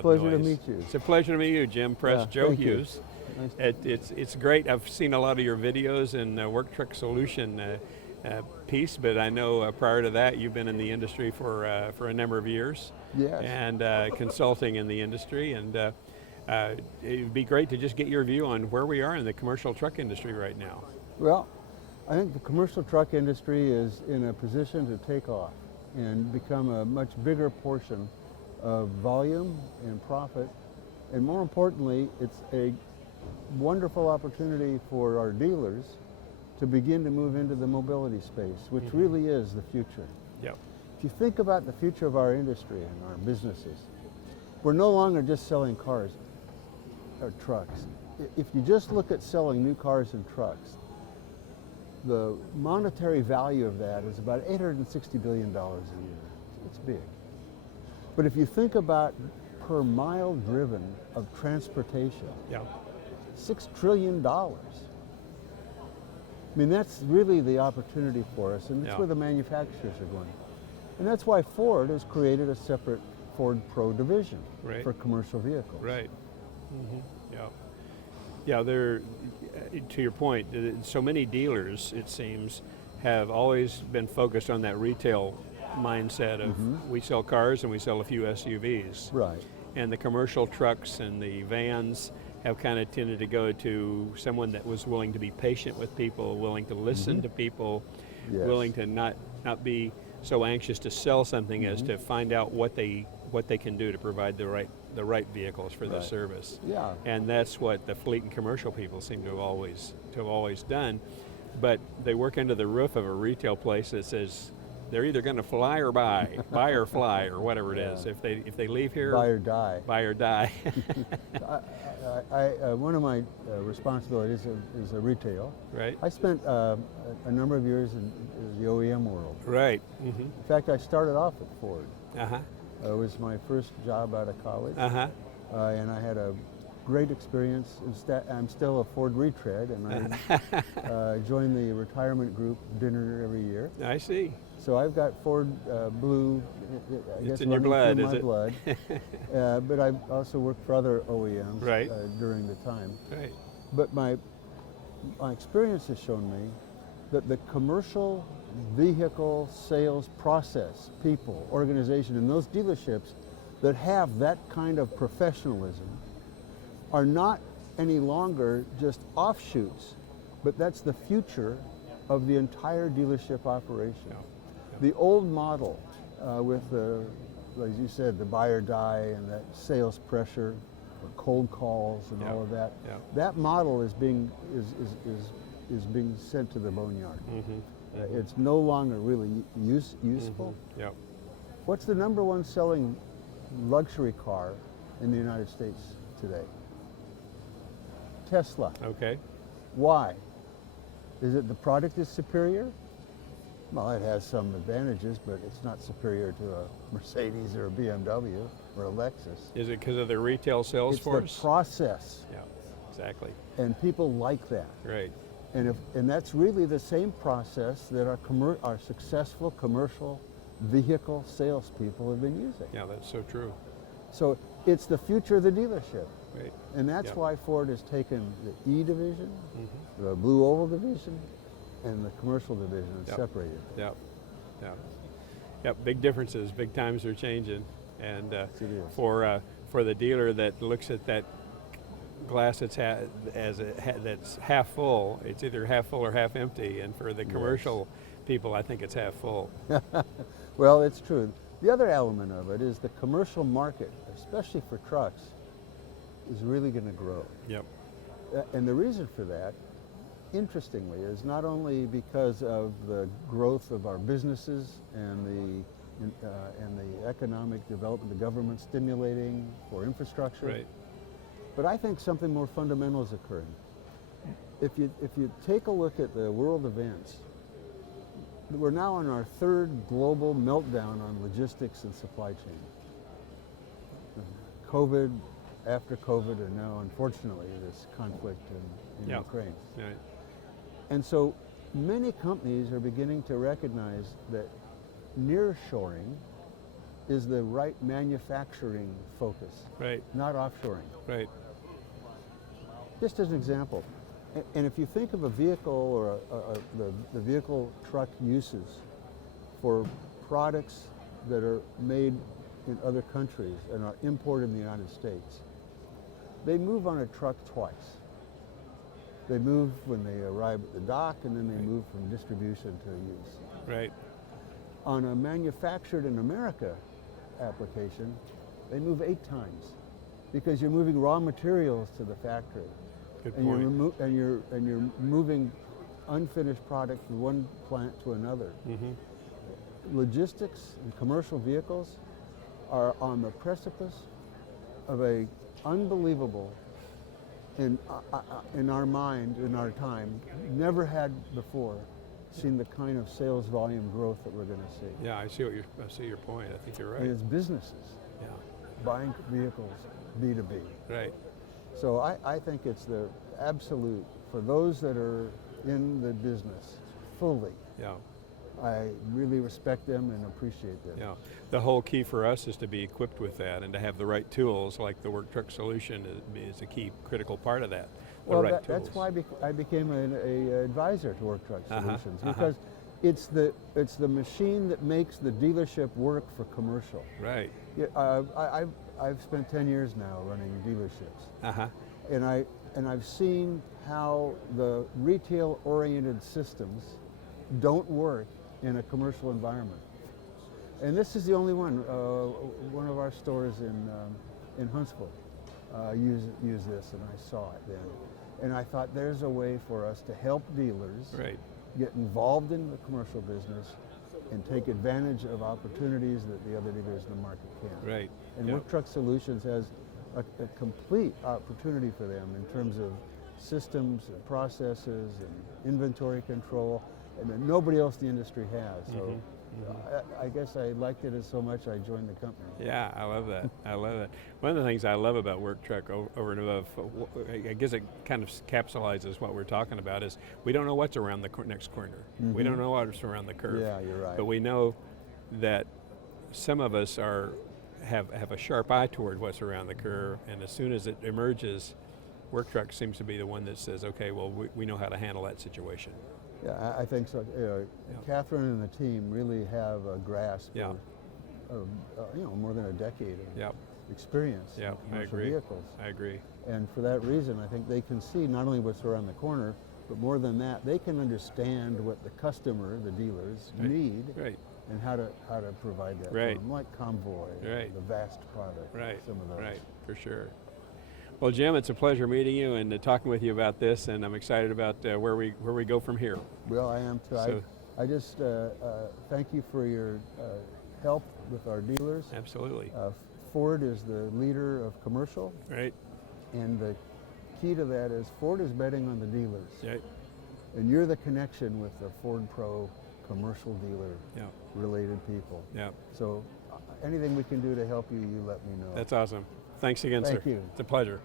Pleasure to meet you. It's a pleasure to meet you, Jim. Press Joe thank you. Hughes. Nice It's great. I've seen a lot of your videos and Work Truck Solution piece, but I know prior to that you've been in the industry for a number of years. Yes. And consulting in the industry, and it'd be great to just get your view on where we are in the commercial truck industry right now. Well, I think the commercial truck industry is in a position to take off and become a much bigger portion of volume and profit. And more importantly, it's a wonderful opportunity for our dealers to begin to move into the mobility space, which really is the future. Yep. If you think about the future of our industry and our businesses, we're no longer just selling cars or trucks. If you just look at selling new cars and trucks, the monetary value of that is about $860 billion a year. It's big. But if you think about per mile driven of transportation, Yeah. $6 trillion. I mean, that's really the opportunity for us, and that's Yeah. where the manufacturers are going. And that's why Ford has created a separate Ford Pro division Right. for commercial vehicles. Right. Yeah. Yeah, they're, to your point, so many dealers, it seems, have always been focused on that retail mindset of we sell cars and we sell a few SUVs. Right. And the commercial trucks and the vans have kind of tended to go to someone that was willing to be patient with people, willing to listen to people, Yes. willing to not be so anxious to sell something as to find out what they can do to provide the right vehicles for the Right. service. Yeah. And that's what the fleet and commercial people seem to have always done. But they work under the roof of a retail place that says they're either going to fly or buy or fly, or whatever it is. If they leave here, Buy or die. buy or die. One of my responsibilities is a retail. Right. I spent a number of years in the OEM world. Right. In fact, I started off at Ford. Uh-huh. It was my first job out of college, Uh-huh. and I had a great experience. I'm still a Ford retread, and I joined the retirement group dinner every year. I see. So I've got Ford blue, I guess, in your running blood, through is my it? blood. But I've also worked for other OEMs Right. during the time. Right. But my experience has shown me that the commercial vehicle sales process, people, organization, and those dealerships that have that kind of professionalism are not any longer just offshoots, but that's the future of the entire dealership operation. Yeah. The old model with the, as you said, the buy or die and that sales pressure, or cold calls and Yeah. all of that, Yeah. that model is being sent to the boneyard. It's no longer really useful. Yep. What's the number one selling luxury car in the United States today? Tesla. Okay. Why? Is it the product is superior? Well, it has some advantages, but it's not superior to a Mercedes or a BMW or a Lexus. Is it because of the retail sales It's force? the process, Yeah. Exactly. and people like that. Right. And that's really the same process that our successful commercial vehicle salespeople have been using. Yeah, that's so true. So it's the future of the dealership. Right. And that's Yeah. why Ford has taken the E division, the Blue Oval division, and the commercial division and Yep. separated. Yep. Yep. Yep. Big differences. Big times are changing, and It is. for the dealer that looks at that glass that's that's half full, it's either half full or half empty. And for the commercial people, I think it's half full. Well, it's true. The other element of it is the commercial market, especially for trucks, is really going to grow. Yep. And the reason for that, interestingly, is not only because of the growth of our businesses and the economic development, the government stimulating for infrastructure, Right. but I think something more fundamental is occurring. If you take a look at the world events, we're now on our third global meltdown on logistics and supply chain. COVID, after COVID, and now unfortunately this conflict in Yeah. Ukraine. Right. And so many companies are beginning to recognize that nearshoring is the right manufacturing focus, Right. not offshoring. Right. Just as an example, and if you think of a vehicle or the vehicle truck uses for products that are made in other countries and are imported in the United States, they move on a truck twice. They move when they arrive at the dock, and then they move from distribution to use. Right. On a manufactured in America application, they move 8 times because you're moving raw materials to the factory. Good And point. you're moving unfinished product from one plant to another. Logistics and commercial vehicles are on the precipice of a unbelievable, in our mind, in our time, never had before seen the kind of sales volume growth that we're going to see. Yeah, I see your point. I think you're right. And it's businesses Yeah. buying vehicles B2B. Right. So I think it's the absolute, for those that are in the business fully, Yeah. I really respect them and appreciate them. Yeah. The whole key for us is to be equipped with that and to have the right tools, like the work truck solution is a key critical part of that. The Well, right that's tools. why I became an advisor to Work Truck Solutions, uh-huh. because it's the machine that makes the dealership work for commercial. Right. Yeah, I've spent 10 years now running dealerships, and I've seen how the retail-oriented systems don't work in a commercial environment. And this is the only one. One of our stores in Huntsville use this, and I saw it then. And I thought there's a way for us to help dealers Right. get involved in the commercial business and take advantage of opportunities that the other dealers in the market can't. Right. And Yep. Work Truck Solutions has a complete opportunity for them in terms of systems and processes and inventory control, and that nobody else in the industry has. So I guess I liked it so much I joined the company. Yeah, I love that. I love that. One of the things I love about Work Truck over and above, I guess it kind of capsulizes what we're talking about, is we don't know what's around the next corner. We don't know what's around the curve. Yeah, you're right. But we know that some of us have a sharp eye toward what's around the curve, and as soon as it emerges, Work Truck seems to be the one that says, okay, well, we know how to handle that situation. Yeah, I think so. Catherine and the team really have a grasp Yeah. of more than a decade of Yep. experience Yep. in I commercial agree. vehicles. I agree. And for that reason, I think they can see not only what's around the corner, but more than that, they can understand what the customer, the dealers, Right. need Right. and how to provide that Right. for them, like Convoy, Right. the Vast product, Right. some of those. Right. For sure. Well, Jim, it's a pleasure meeting you and talking with you about this, and I'm excited about where we go from here. Well, I am too. So- I just thank you for your help with our dealers. Absolutely. Ford is the leader of commercial, Right. and the key to that is Ford is betting on the dealers. Right. And you're the connection with the Ford Pro commercial dealer Yeah. related people. Yeah. So anything we can do to help you, you let me know. That's awesome. Thanks again, sir. Thank you. It's a pleasure.